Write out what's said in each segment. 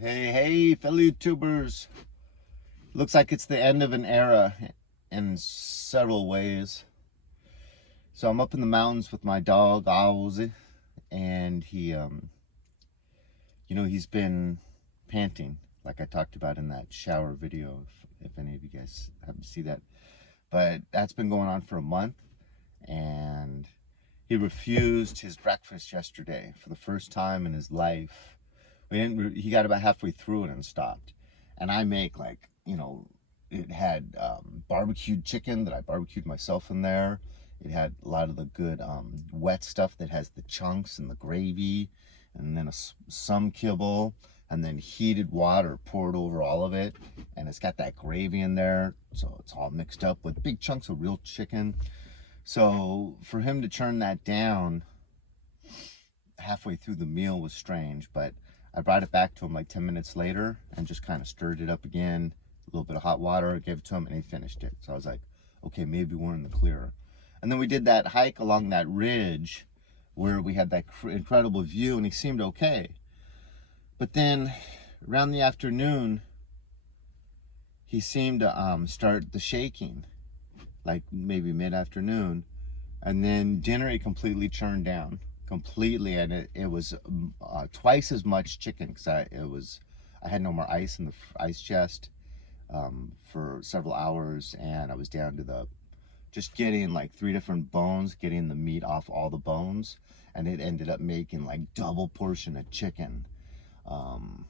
Hey, fellow YouTubers. Looks like it's the end of an era in several ways. So I'm up in the mountains with my dog, Owlsy, and he's been panting, like I talked about in that shower video, if any of you guys happen to see that. But that's been going on for a month, and he refused his breakfast yesterday for the first time in his life. He got about halfway through it and stopped. And I make it had barbecued chicken that I barbecued myself in there. It had a lot of the good wet stuff that has the chunks and the gravy, and then some kibble, and then heated water poured over all of it. And it's got that gravy in there, so it's all mixed up with big chunks of real chicken. So for him to turn that down halfway through the meal was strange, but I brought it back to him like 10 minutes later and just kind of stirred it up again, a little bit of hot water, gave it to him, and he finished it. So I was like, okay, maybe we're in the clear. And then we did that hike along that ridge where we had that incredible view, and he seemed okay. But then around the afternoon, he seemed to start the shaking, like maybe mid-afternoon. And then dinner he completely turned down. Completely, and it was twice as much chicken because I had no more ice in the ice chest for several hours, and I was down to just getting like 3 different bones, getting the meat off all the bones, and it ended up making like double portion of chicken, and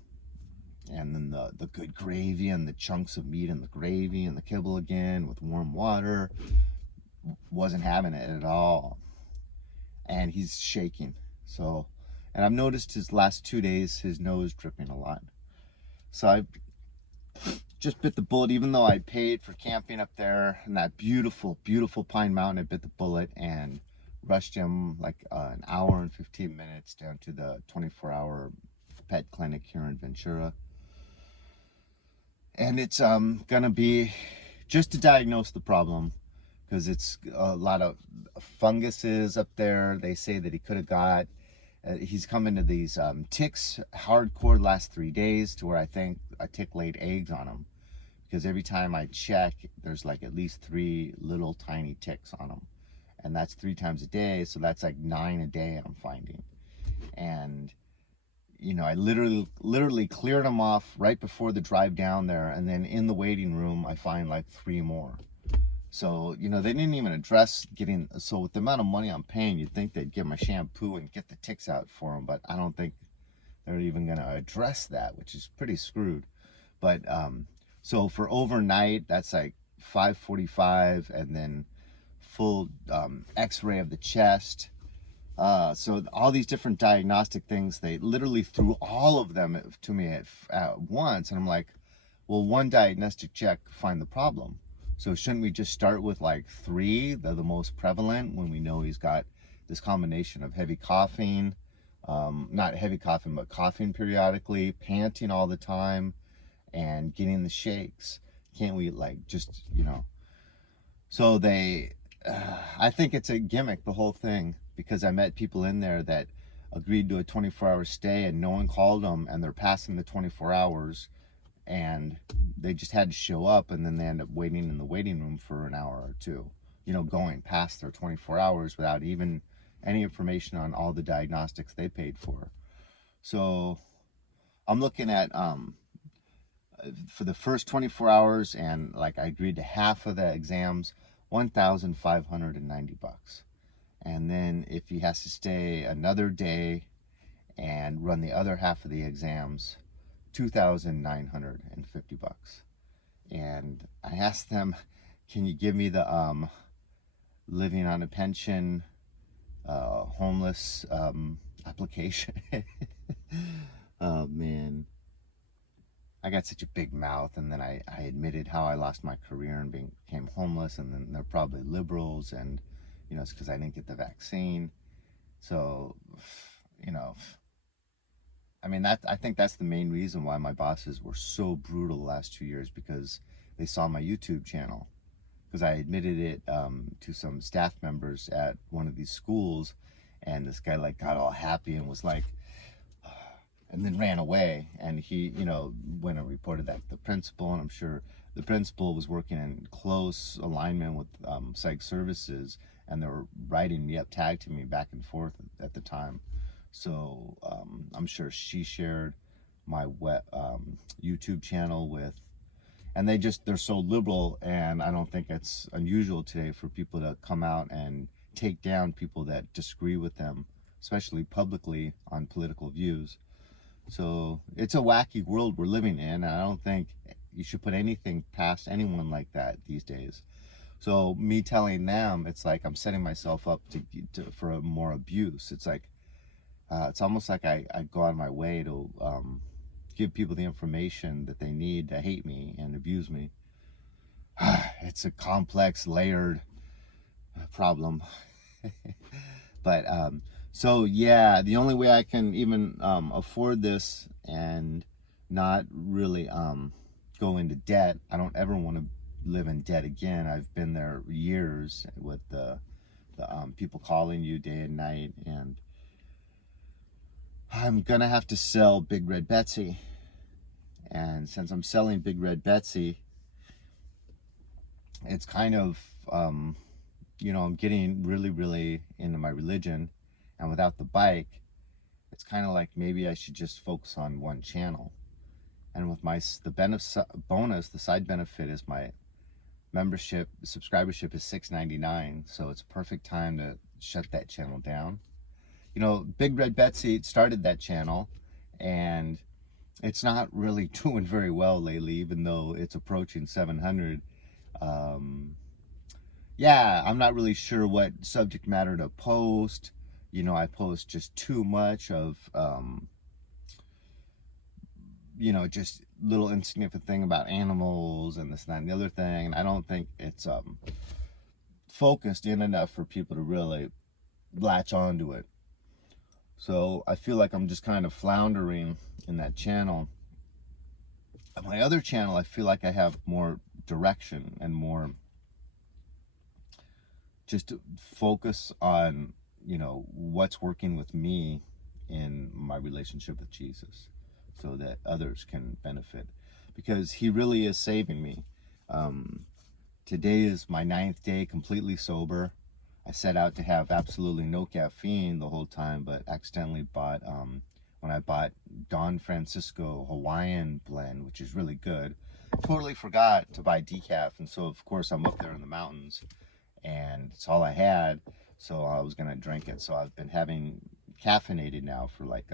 then the good gravy and the chunks of meat and the gravy and the kibble again with warm water. Wasn't having it at all. And he's shaking. So, and I've noticed his last 2 days, his nose dripping a lot. So I just bit the bullet, even though I paid for camping up there in that beautiful, beautiful Pine Mountain. I bit the bullet and rushed him like an hour and 15 minutes down to the 24-hour pet clinic here in Ventura. And it's gonna be just to diagnose the problem, because it's a lot of funguses up there. They say that he could have got, he's come into these ticks hardcore the last 3 days, to where I think a tick laid eggs on him. Because every time I check, there's like at least 3 little tiny ticks on him. And that's 3 times a day, so that's like 9 a day I'm finding. And I literally cleared them off right before the drive down there, and then in the waiting room I find like 3 more. So, they didn't even address so with the amount of money I'm paying, you'd think they'd give my shampoo and get the ticks out for them, but I don't think they're even going to address that, which is pretty screwed. But, so for overnight, that's like 5:45, and then full x-ray of the chest. So all these different diagnostic things, they literally threw all of them to me at once. And I'm like, well, one diagnostic check, find the problem. So shouldn't we just start with like 3, the most prevalent, when we know he's got this combination of heavy coughing, not heavy coughing, but coughing periodically, panting all the time, and getting the shakes? Can't we so I think it's a gimmick, the whole thing, because I met people in there that agreed to a 24-hour stay and no one called them, and they're passing the 24 hours. And they just had to show up, and then they end up waiting in the waiting room for an hour or 2, going past their 24 hours without even any information on all the diagnostics they paid for. So I'm looking at for the first 24 hours, and like I agreed to half of the exams, $1,590. And then if he has to stay another day and run the other half of the exams, $2,950. And I asked them, can you give me the living on a pension homeless application? Oh man, I got such a big mouth. And then I admitted how I lost my career and became homeless, and then they're probably liberals, and it's because I didn't get the vaccine. So I think that's the main reason why my bosses were so brutal the last 2 years, because they saw my YouTube channel. Because I admitted it to some staff members at one of these schools, and this guy got all happy and was like, and then ran away. And he, went and reported that to the principal, and I'm sure the principal was working in close alignment with psych services, and they were writing me up, tagging me back and forth at the time. So I'm sure she shared my YouTube channel with, and they're so liberal, and I don't think it's unusual today for people to come out and take down people that disagree with them, especially publicly on political views. So it's a wacky world we're living in, and I don't think you should put anything past anyone like that these days. So me telling them, it's like I'm setting myself up for more abuse. It's like it's almost like I go out of my way to give people the information that they need to hate me and abuse me. It's a complex, layered problem. But so yeah, the only way I can even afford this and not really go into debt, I don't ever want to live in debt again. I've been there years with the people calling you day and night, and I'm gonna have to sell Big Red Betsy. And since I'm selling Big Red Betsy, it's kind of I'm getting really, really into my religion, and without the bike, it's kind of like maybe I should just focus on one channel. And with bonus, the side benefit is my membership, subscribership is $6.99, so it's a perfect time to shut that channel down. Big Red Betsy started that channel, and it's not really doing very well lately, even though it's approaching 700. Yeah, I'm not really sure what subject matter to post. I post just too much of, just little insignificant thing about animals and this, that, and the other thing. And I don't think it's focused in enough for people to really latch onto it. So I feel like I'm just kind of floundering in that channel. On my other channel, I feel like I have more direction and more just to focus on, what's working with me in my relationship with Jesus, so that others can benefit, because he really is saving me. Today is my 9th day completely sober. I set out to have absolutely no caffeine the whole time, but accidentally bought, when I bought Don Francisco Hawaiian blend, which is really good, totally forgot to buy decaf. And so of course I'm up there in the mountains, and it's all I had, so I was gonna drink it. So I've been having caffeinated now for like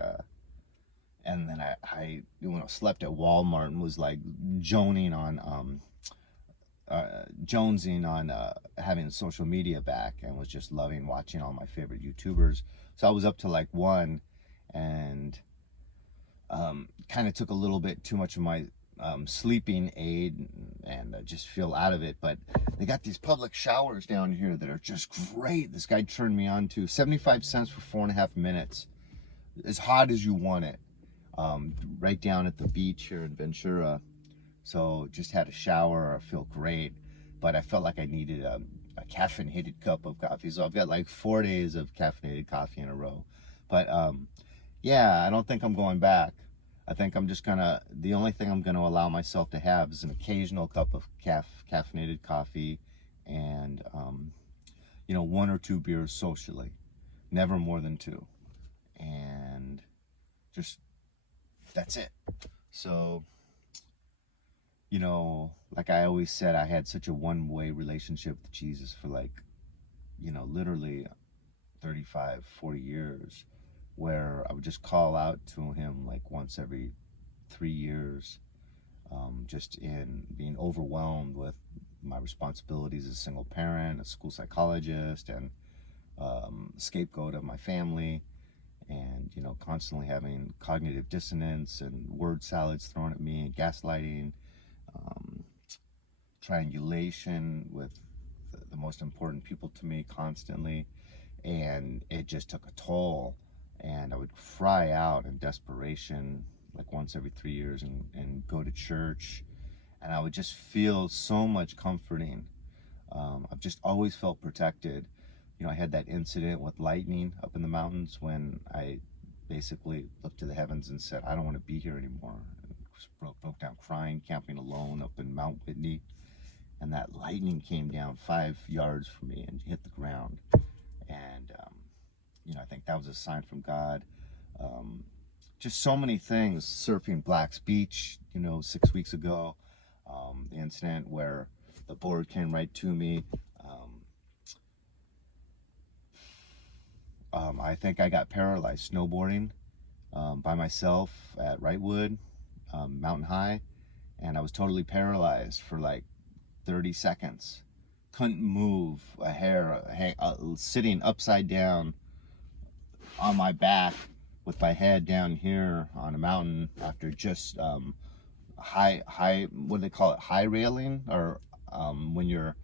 and then I slept at Walmart and was like jonesing on having social media back, and was just loving watching all my favorite YouTubers. So I was up to like 1, and kind of took a little bit too much of my sleeping aid, and just feel out of it. But they got these public showers down here that are just great. This guy turned me on to 75 cents for 4.5 minutes, as hot as you want it, right down at the beach here in Ventura. So just had a shower. I feel great, but I felt like I needed a caffeinated cup of coffee. So I've got like 4 days of caffeinated coffee in a row. But yeah, I don't think I'm going back. I think I'm just the only thing I'm gonna allow myself to have is an occasional cup of caffeinated coffee, and 1 or 2 beers socially, never more than 2, and just that's it. So like I always said, I had such a one-way relationship with Jesus for like literally 35, 40 years, where I would just call out to him like once every 3 years, just in being overwhelmed with my responsibilities as a single parent, a school psychologist, and scapegoat of my family, and constantly having cognitive dissonance and word salads thrown at me, and gaslighting, triangulation with the most important people to me constantly, and it just took a toll. And I would fry out in desperation like once every 3 years, and go to church, and I would just feel so much comforting. I've just always felt protected. I had that incident with lightning up in the mountains when I basically looked to the heavens and said, I don't want to be here anymore. And broke down crying, camping alone up in Mount Whitney. And that lightning came down 5 yards from me and hit the ground. And, I think that was a sign from God. Just so many things. Surfing Black's Beach, 6 weeks ago. The incident where the board came right to me. I think I got paralyzed snowboarding by myself at Wrightwood Mountain High, and I was totally paralyzed for like 30 seconds. Couldn't move a hair, sitting upside down on my back with my head down here on a mountain after just high, what do they call it, high railing, or when you're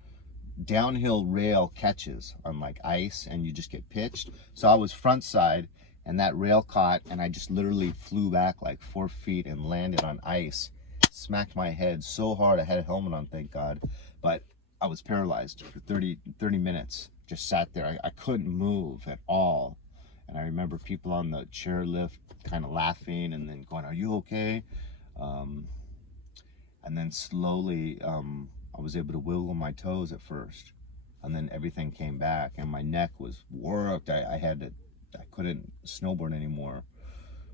downhill rail catches on like ice and you just get pitched. So I was front side and that rail caught and I just literally flew back like 4 feet and landed on ice, smacked my head so hard. I had a helmet on, thank God, but I was paralyzed for 30 minutes. Just sat there. I couldn't move at all. And I remember people on the chairlift kind of laughing and then going, are you okay? And then slowly I was able to wiggle my toes at first, and then everything came back, and my neck was worked. I couldn't snowboard anymore.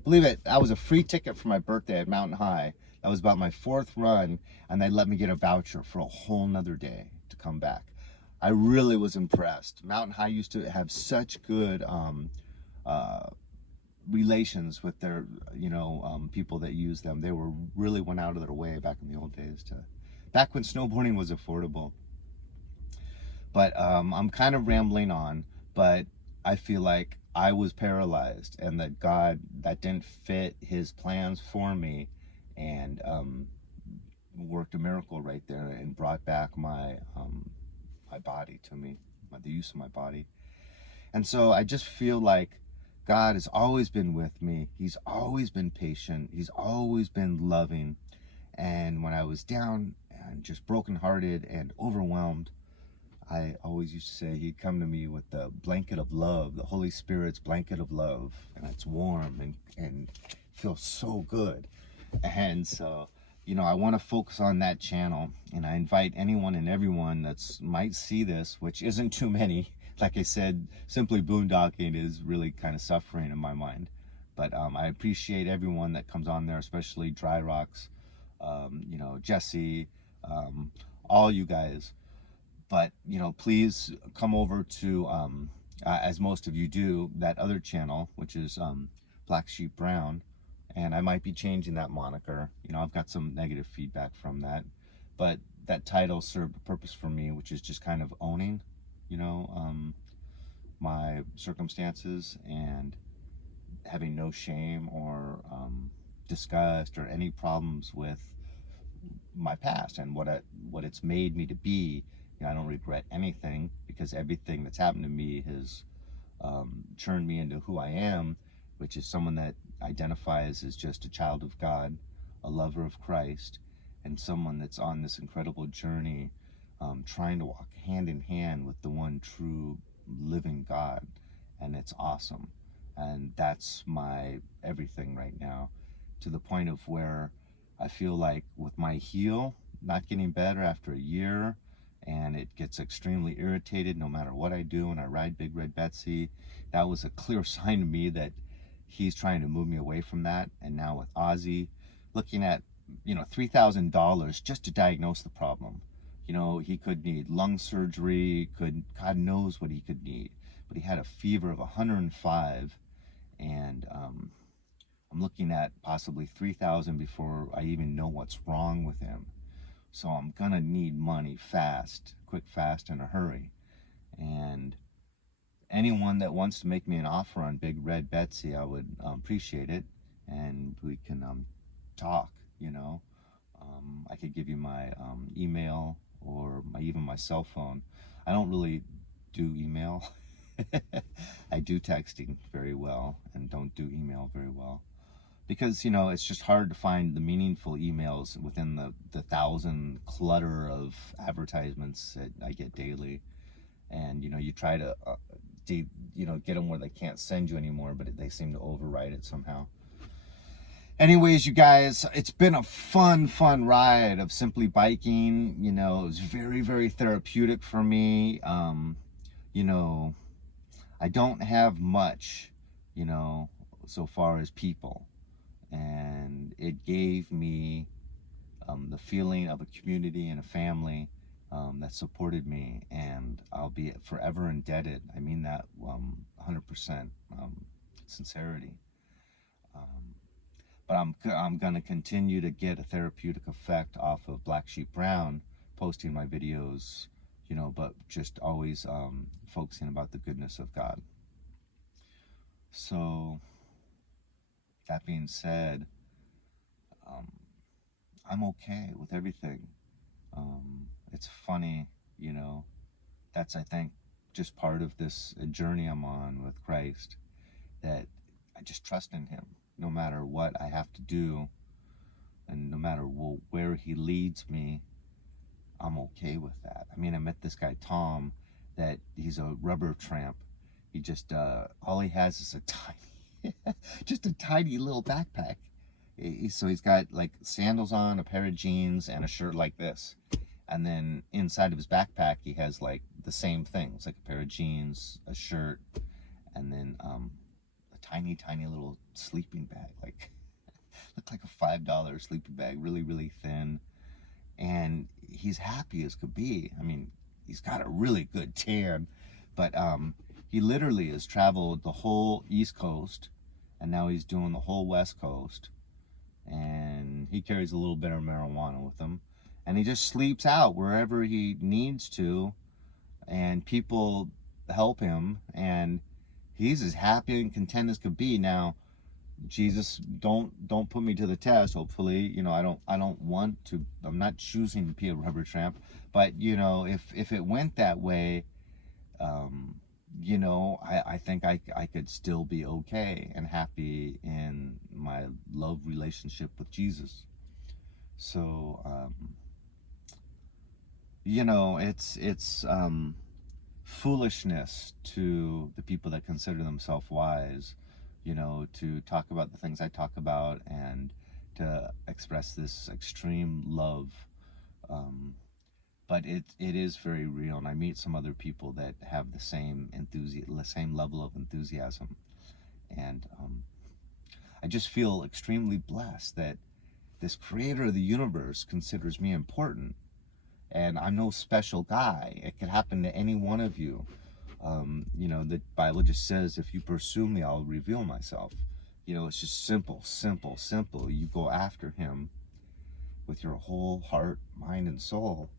Believe it, that was a free ticket for my birthday at Mountain High. That was about my 4th run, and they let me get a voucher for a whole nother day to come back. I really was impressed. Mountain High used to have such good relations with their, people that use them. They really went out of their way back in the old days back when snowboarding was affordable. But I'm kind of rambling on, but I feel like I was paralyzed and that God, that didn't fit his plans for me, and worked a miracle right there and brought back my body to me, the use of my body. And so I just feel like God has always been with me. He's always been patient. He's always been loving. And when I was down and just brokenhearted and overwhelmed, I always used to say he'd come to me with the blanket of love, the Holy Spirit's blanket of love, and it's warm and feels so good. And so, I want to focus on that channel, and I invite anyone and everyone that's might see this, which isn't too many. Like I said, simply boondocking is really kind of suffering in my mind. But I appreciate everyone that comes on there, especially Dry Rocks, Jesse, all you guys. But, please come over to, as most of you do, that other channel, which is Black Sheep Brown. And I might be changing that moniker. I've got some negative feedback from that. But that title served a purpose for me, which is just kind of owning, my circumstances and having no shame or disgust or any problems with my past and what it's made me to be. I don't regret anything, because everything that's happened to me has turned me into who I am, which is someone that identifies as just a child of God, a lover of Christ, and someone that's on this incredible journey, trying to walk hand in hand with the one true living God. And it's awesome. And that's my everything right now, to the point of where I feel like with my heel not getting better after a year, and it gets extremely irritated no matter what I do, and I ride Big Red Betsy, that was a clear sign to me that he's trying to move me away from that. And now with Ozzy, looking at, $3,000 just to diagnose the problem. He could need lung surgery, God knows what he could need, but he had a fever of 105, and I'm looking at possibly $3,000 before I even know what's wrong with him. So I'm gonna need money fast, quick, fast, in a hurry. And anyone that wants to make me an offer on Big Red Betsy, I would appreciate it, and we can talk. I could give you my email or even my cell phone. I don't really do email. I do texting very well and don't do email very well, because it's just hard to find the meaningful emails within the 1,000 clutter of advertisements that I get daily. And you try to you know, get them where they can't send you anymore, but they seem to override it somehow. Anyways, you guys, it's been a fun ride of simply biking. You know, it was very therapeutic for me. You know, I don't have much, you know, so far as people, and it gave me the feeling of a community and a family that supported me, and I'll be forever indebted. I mean that 100% sincerity. But I'm gonna continue to get a therapeutic effect off of Black Sheep Brown, posting my videos, you know, but just always focusing about the goodness of God. So that being said, I'm okay with everything. It's funny, you know, that's, I think, just part of this journey I'm on with Christ, that I just trust in him no matter what I have to do, and no matter where he leads me. I'm okay with that. I mean, I met this guy Tom, that he's a rubber tramp. He just all he has is a tiny just a tiny little backpack. So he's got like sandals on, a pair of jeans, and a shirt like this. And then inside of his backpack, he has like the same things, like a pair of jeans, a shirt, and then a tiny little sleeping bag, like looked like a $5 sleeping bag, really thin. And he's happy as could be. I mean, he's got a really good tan, but he literally has traveled the whole East Coast, and now he's doing the whole West Coast, and he carries a little bit of marijuana with him, and he just sleeps out wherever he needs to, and people help him, and he's as happy and content as could be. Now, Jesus, don't put me to the test. Hopefully, you know, I don't want to. I'm not choosing to be a rubber tramp, but you know, if it went that way, you know, I think I could still be okay and happy in my love relationship with Jesus. So, you know, it's foolishness to the people that consider themselves wise, you know, to talk about the things I talk about and to express this extreme love. But it is very real, and I meet some other people that have the same the same level of enthusiasm, and I just feel extremely blessed that this creator of the universe considers me important, and I'm no special guy. It could happen to any one of you. You know, the Bible just says, if you pursue me, I'll reveal myself. You know, it's just simple. You go after him with your whole heart, mind, and soul,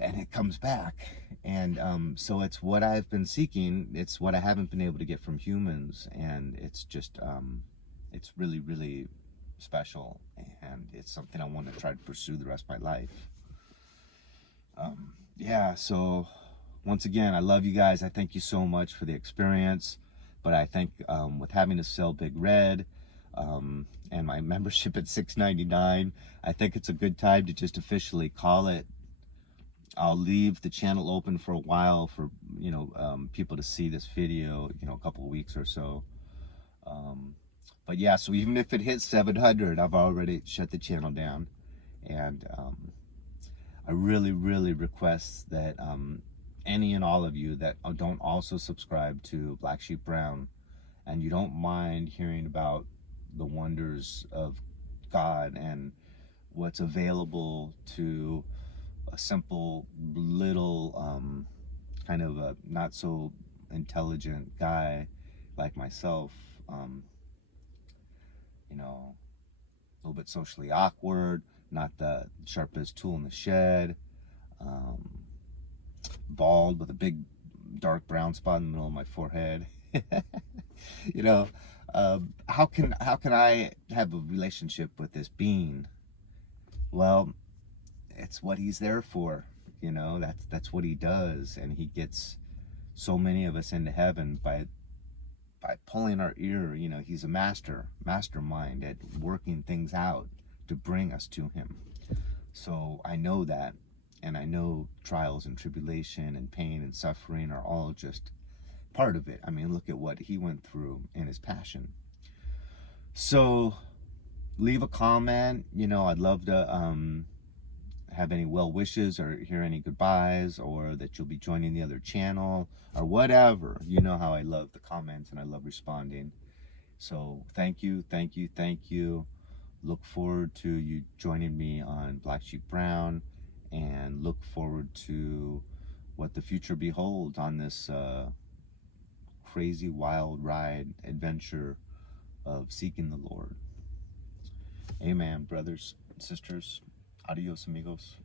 and it comes back. And so it's what I've been seeking. It's what I haven't been able to get from humans, and it's just it's really special, and it's something I want to try to pursue the rest of my life. Yeah, so once again, I love you guys. I thank you so much for the experience, but I think with having to sell Big Red and my membership at $6.99, I think it's a good time to just officially call it. I'll leave the channel open for a while for, you know, people to see this video, you know, a couple of weeks or so. But yeah, so even if it hits 700, I've already shut the channel down. And I really request that any and all of you that don't also subscribe to Black Sheep Brown, and you don't mind hearing about the wonders of God and what's available to a simple little kind of a not so intelligent guy like myself, you know, a little bit socially awkward, not the sharpest tool in the shed, bald with a big dark brown spot in the middle of my forehead. You know, how can I have a relationship with this being? Well, it's what he's there for. You know, that's what he does, and he gets so many of us into heaven by pulling our ear. You know, he's a mastermind at working things out to bring us to him. So I know that, and I know trials and tribulation and pain and suffering are all just part of it. I mean, look at what he went through in his passion. So leave a comment. You know, I'd love to have any well wishes or hear any goodbyes, or that you'll be joining the other channel or whatever. You know how I love the comments and I love responding. So thank you, thank you, thank you. Look forward to you joining me on Black Sheep Brown, and look forward to what the future beholds on this crazy wild ride adventure of seeking the Lord. Amen, brothers, sisters. Adios, amigos.